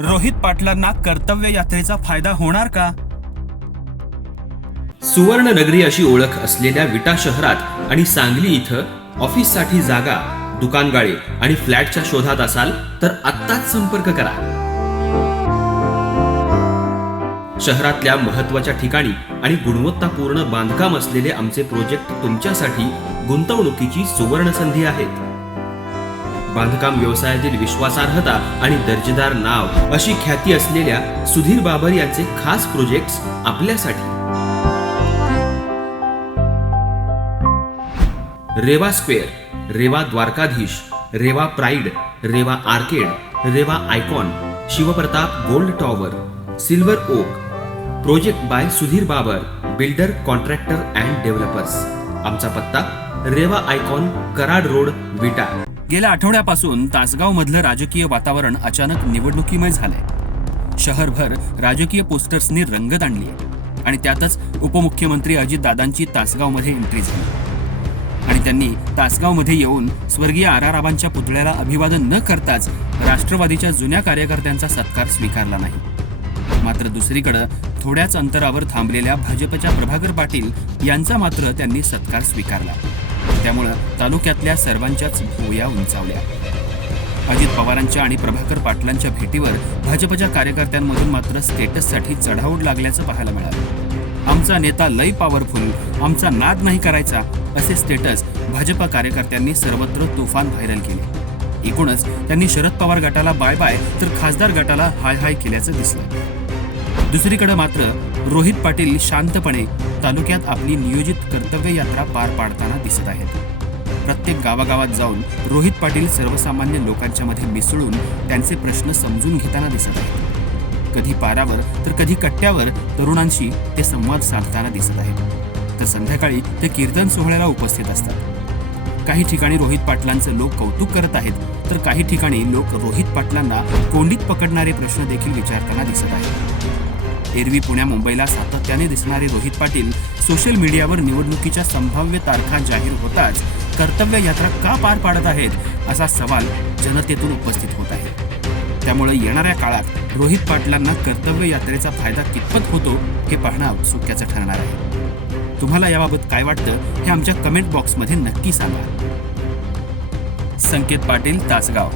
रोहित पाटलांना कर्तव्य यात्रेचा फायदा होणार का? सुवर्ण नगरी अशी ओळख असलेल्या विटा शहरात आणि सांगली इथं ऑफिससाठी जागा दुकानगाळे आणि फ्लॅटच्या शोधात असाल तर आत्ताच संपर्क करा. शहरातल्या महत्त्वाच्या ठिकाणी आणि गुणवत्तापूर्ण बांधकाम असलेले आमचे प्रोजेक्ट तुमच्यासाठी गुंतवणुकीची सुवर्ण संधी आहेत. बांधकाम व्यवसायातील विश्वासार्हता आणि दर्जेदार नाव अशी ख्याती असलेल्या सुधीर बाबर यांचे खास प्रोजेक्ट्स आपल्यासाठी. Reva square Reva Dwarkadhish Reva pride Reva arcade Reva icon Shivpratap gold tower silver oak project by Sudhir Babar builder contractor and developers आमचा पत्ता रेवा आयकॉन कराड रोड विटा. गेल्या आठवड्यापासून तासगाव मधलं राजकीय वातावरण अचानक निवडणुकीमय झालंय. शहरभर राजकीय पोस्टर्सनी रंगत आणली आहे आणि त्यातच उपमुख्यमंत्री अजितदादांची तासगावमध्ये एंट्री झाली. आणि त्यांनी तासगावमध्ये येऊन स्वर्गीय आराराबांच्या पुतळ्याला अभिवादन न करताच राष्ट्रवादीच्या जुन्या कार्यकर्त्यांचा सत्कार स्वीकारला नाही. मात्र दुसरीकडं थोड्याच अंतरावर थांबलेल्या भाजपच्या प्रभाकर पाटील यांचा मात्र त्यांनी सत्कार स्वीकारला. त्यामुळं तालुक्यातल्या सर्वांच्याच भूया उंचावल्या. अजित पवारांच्या आणि प्रभाकर पाटलांच्या भेटीवर भाजपच्या कार्यकर्त्यांमधून मात्र स्टेटससाठी चढाओढ लागल्याचं पाहायला मिळालं. आमचा नेता लय पॉवरफुल आमचा नाद नाही करायचा असे स्टेटस भाजपा कार्यकर्त्यांनी सर्वत्र तुफान व्हायरल केले. एकूणच त्यांनी शरद पवार गटाला बाय बाय तर खासदार गटाला हाय हाय केल्याचं दिसलं. दुसरीकडे मात्र रोहित पाटील शांतपणे तालुक्यात आपली नियोजित कर्तव्य यात्रा पार पाडताना दिसत आहेत. प्रत्येक गावागावात जाऊन रोहित पाटील सर्वसामान्य लोकांच्या मध्ये मिसळून त्यांचे प्रश्न समजून घेताना दिसत आहेत. कधी पारावर तर कधी कट्ट्यावर तरुणांशी ते संवाद साधताना दिसत आहेत. तर संध्याकाळी ते कीर्तन सोहळ्याला उपस्थित असतात. काही ठिकाणी रोहित पाटलांचं लोक कौतुक करत आहेत तर काही ठिकाणी लोक रोहित पाटलांना कोंडीत पकडणारे प्रश्न देखील विचारताना दिसत आहेत. एरवी पुण्या मुंबईला सातत्याने दिसणारे रोहित पाटील सोशल मीडियावर निवडणुकीच्या संभाव्य तारखा जाहीर होताच कर्तव्य यात्रा का पार पाडत आहेत असा सवाल जनतेतून उपस्थित होत आहे. त्यामुळे येणाऱ्या काळात रोहित पाटलांना कर्तव्य यात्रेचा फायदा कितपत होतो हे पाहणं औत्सुक्याचं ठरणार आहे. तुम्हाला याबाबत काय वाटतं हे आमच्या कमेंट बॉक्समध्ये नक्की सांगा. संकेत पाटील तासगाव.